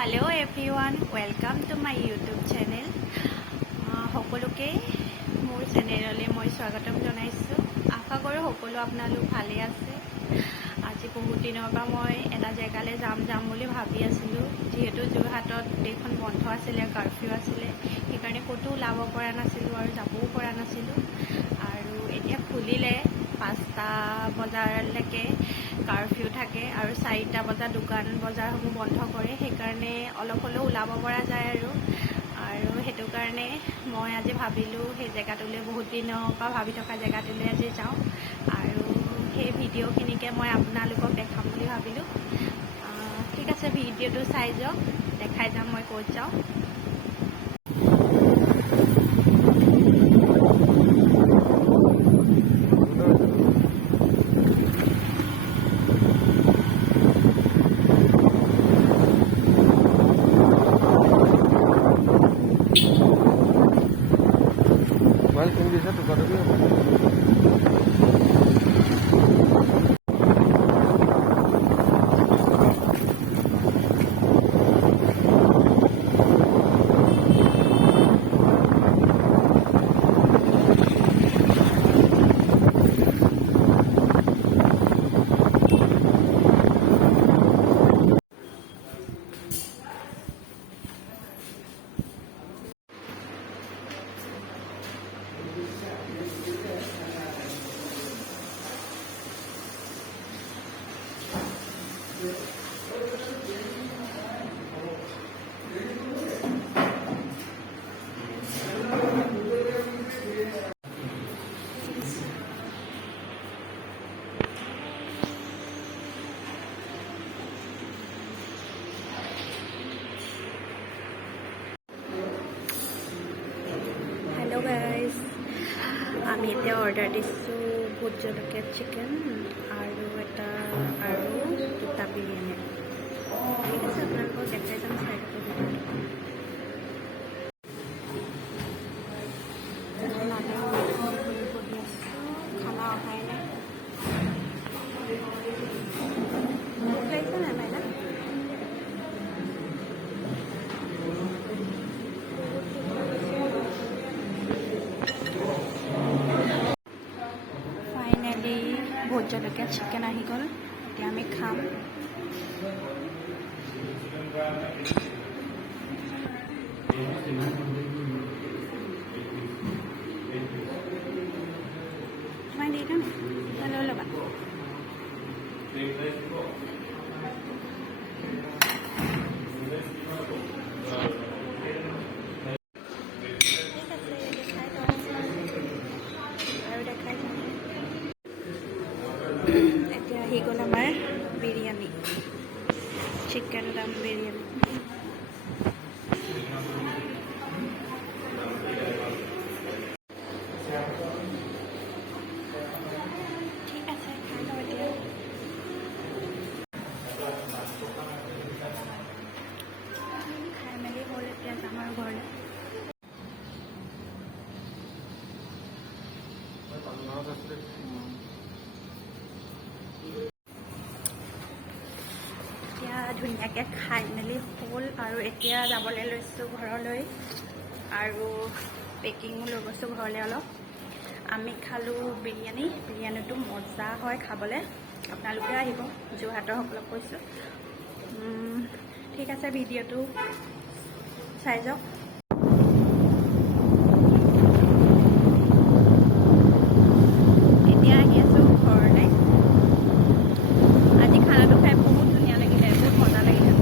Hello everyone, welcome to my YouTube channel. সকলোকে মোৰ চেনেললৈ মই স্বাগতম জনাইছো। আশা কৰোঁ সকলো আপোনালোক ভালে আছে। আজি বহুত দিনৰ পৰা মই এটা জেগালৈ যাম বুলি ভাবি আছিলোঁ। যিহেতু যোৰহাটত গোটেইখন বন্ধ আছিলে, কাৰফিউ আছিলে, সেইকাৰণে ক'তো ওলাব পৰা নাছিলোঁ আৰু যাবও পৰা নাছিলোঁ। আৰু এতিয়া খুলিলে 5টা বজালৈকে কাৰফিউ থাকে আৰু 4টা বজাত দোকান বজাৰসমূহ বন্ধ কৰে। সেইকাৰণে অলপ হ'লেও ওলাব পৰা যায় আৰু সেইটো কাৰণে মই আজি ভাবিলোঁ সেই জেগাটোলৈ বহুত দিনৰ পৰা ভাবি থকা জেগাটোলৈ আজি যাওঁ আৰু সেই ভিডিঅ'খিনিকে মই আপোনালোকক দেখাম বুলি ভাবিলোঁ। ঠিক আছে, ভিডিঅ'টো চাই যাওক, দেখাই যাম মই ক'ত যাওঁ। हेलो गाइस, আমি এতিয়া অৰ্ডাৰ দিছোঁ ভোট জলকীয়া চিকেন আৰু এটা আৰু দুটা বিৰিয়ানী। ঠিক আছে, আপোনালোকক দেখাই যাম চাই খানা অহাই নাই। ভোক লাগিছে নাই মাইনা? ফাইনেলি ভোট জলকীয়া চিকেন আহি গ'ল, এতিয়া আমি খাম। মই দি দিম, লৈ ল'বা। এতিয়া আহি গ'ল আমাৰ বিৰিয়ানী, চিকেন দম বিৰিয়ানী। ঠিক আছে, খাই লওঁ এতিয়া। খাই মেলি হ'ল, এতিয়া যাম আৰু ঘৰলৈ। এতিয়া ধুনীয়াকৈ খাই মেলি হ'ল আৰু এতিয়া যাবলৈ লৈছোঁ ঘৰলৈ আৰু পেকিঙো লৈ গৈছোঁ ঘৰলৈ অলপ। আমি খালোঁ বিৰিয়ানীটো মজা হয় খাবলৈ, আপোনালোকে আহিব, যোৰহাটৰ সকলক কৈছোঁ। ঠিক আছে, ভিডিঅ'টো চাই যাওক। এতিয়া আহি আছোঁ ঘৰলৈ। আজি খানাটো খাই বহুত ধুনীয়া লাগিলে, বহুত মজা লাগিলে।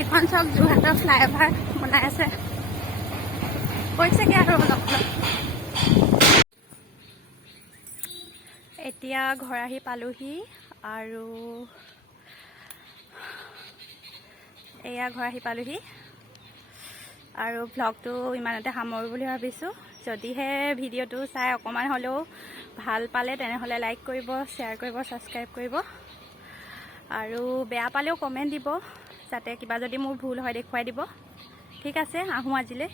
এইখন চব যোৰহাটৰ ফ্লাইঅভাৰ বনাই আছে, কৈছেগৈ আৰু অলপ অলপ। এতিয়া ঘৰ আহি পালোহি আৰু এয়া ঘৰ আহি পালোহি আৰু ভ্লগটো ইমানতে সামৰোঁ বুলি ভাবিছোঁ। যদিহে ভিডিঅ'টো চাই অকণমান হ'লেও ভাল পালে তেনেহ'লে লাইক কৰিব, শ্বেয়াৰ কৰিব, ছাবস্ক্ৰাইব কৰিব আৰু বেয়া পালেও কমেণ্ট দিব, যাতে কিবা যদি মোৰ ভুল হয় দেখুৱাই দিব। ঠিক আছে, আহোঁ আজিলৈ।